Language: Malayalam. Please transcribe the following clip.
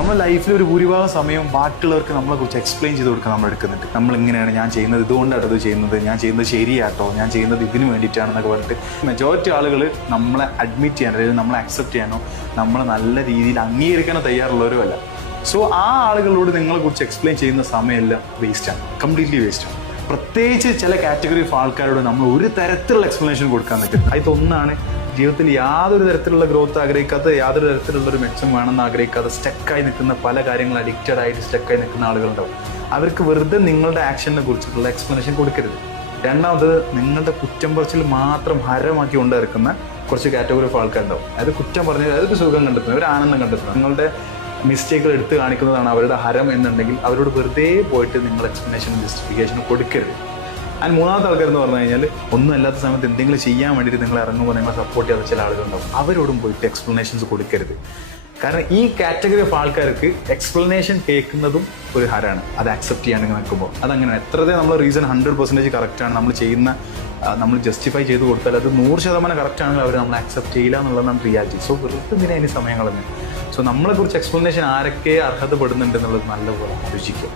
നമ്മുടെ ലൈഫിൽ ഒരു ഭൂരിഭാഗം സമയം ബാക്കിയുള്ളവർക്ക് നമ്മളെക്കുറിച്ച് എക്സ്പ്ലെയിൻ ചെയ്ത് കൊടുക്കാൻ നമ്മൾ എടുക്കുന്നുണ്ട്. നമ്മളിങ്ങനെയാണ്, ഞാൻ ചെയ്യുന്നത് ഇതുകൊണ്ടാണ് ഇത് ചെയ്യുന്നത്, ഞാൻ ചെയ്യുന്നത് ശരിയാട്ടോ, ഞാൻ ചെയ്യുന്നത് ഇതിന് വേണ്ടിയിട്ടാണെന്നൊക്കെ പറഞ്ഞിട്ട് മെജോറിറ്റി ആളുകൾ നമ്മളെ അഡ്മിറ്റ് ചെയ്യാനോ അല്ലെങ്കിൽ നമ്മളെ അക്സെപ്റ്റ് ചെയ്യാനോ നമ്മളെ നല്ല രീതിയിൽ അംഗീകരിക്കാനോ തയ്യാറുള്ളവരും അല്ല. സോ ആ ആളുകളോട് നിങ്ങളെക്കുറിച്ച് എക്സ്പ്ലെയിൻ ചെയ്യുന്ന സമയമെല്ലാം വേസ്റ്റാണ്, കംപ്ലീറ്റ്ലി വേസ്റ്റാണ്. പ്രത്യേകിച്ച് ചില കാറ്റഗറി ഓഫ് ആൾക്കാരോട് നമ്മൾ ഒരു തരത്തിലുള്ള എക്സ്പ്ലനേഷൻ കൊടുക്കാൻ പറ്റും. അതൊന്നാണ് ജീവിതത്തിൽ യാതൊരു തരത്തിലുള്ള ഗ്രോത്ത് ആഗ്രഹിക്കാത്ത, യാതൊരു തരത്തിലുള്ള ഒരു മെച്ചം വേണമെന്ന് ആഗ്രഹിക്കാതെ സ്റ്റക്കായി നിൽക്കുന്ന പല കാര്യങ്ങൾ അഡിക്റ്റഡ് ആയിട്ട് സ്റ്റക്കായി നിൽക്കുന്ന ആളുകളുണ്ടാവും. അവർക്ക് വെറുതെ നിങ്ങളുടെ ആക്ഷനെ കുറിച്ചിട്ടുള്ള എക്സ്പ്ലനേഷൻ കൊടുക്കരുത്. രണ്ടാമത്, നിങ്ങളുടെ കുറ്റം പറച്ചിൽ മാത്രം ഹരമാക്കി കൊണ്ട് ഇറക്കുന്ന കുറച്ച് കാറ്റഗറി ഓഫ് ആൾക്കാരുണ്ടാവും. അതായത് കുറ്റം പറഞ്ഞാൽ അതൊരു സുഖം കണ്ടെത്തുന്നത്, ഒരു ആനന്ദം കണ്ടെത്തുന്നത്, നിങ്ങളുടെ മിസ്റ്റേക്കുകൾ എടുത്ത് കാണിക്കുന്നതാണ് അവരുടെ ഹരം എന്നുണ്ടെങ്കിൽ അവരോട് വെറുതെ പോയിട്ട് നിങ്ങൾ എക്സ്പ്ലനേഷനും ജസ്റ്റിഫിക്കേഷനും കൊടുക്കരുത്. ആൻഡ് മൂന്നാമത്തെ ആൾക്കാർ എന്ന് പറഞ്ഞു കഴിഞ്ഞാൽ ഒന്നും അല്ലാത്ത സമയത്ത് എന്തെങ്കിലും ചെയ്യാൻ വേണ്ടിയിട്ട് നിങ്ങൾ ഇറങ്ങുമ്പോൾ നിങ്ങളെ സപ്പോർട്ട് ചെയ്യാത്ത ചില ആളുകളുണ്ടാവും. അവരോടും പോയിട്ട് എക്സ്പ്ലനേഷൻസ് കൊടുക്കരുത്. കാരണം ഈ കാറ്റഗറി ഓഫ് ആൾക്കാർക്ക് എക്സ്പ്ലനേഷൻ കേൾക്കുന്നതും ഒരു ഹരാണ്. അത് ആക്സെപ്റ്റ് ചെയ്യാൻ നിൽക്കുമ്പോൾ അതങ്ങനെ എത്രതേ നമ്മൾ റീസൺ 100% കറക്റ്റാണ്, നമ്മൾ ജസ്റ്റിഫൈ ചെയ്ത് കൊടുത്താൽ അത് 100% കറക്റ്റ് ആണെങ്കിൽ അവർ നമ്മൾ ആക്സെപ്റ്റ് ചെയ്യില്ല എന്നുള്ളതാണ് റിയാലിറ്റി. സോ വെറുതെ ഇതിനെ അതിന് സമയം കളഞ്ഞു. സോ നമ്മളെക്കുറിച്ച് എക്സ്പ്ലനേഷൻ ആരൊക്കെ അർഹതപ്പെടുന്നുണ്ട് എന്നുള്ളത് നല്ലപോലെ ആലോചിക്കുക.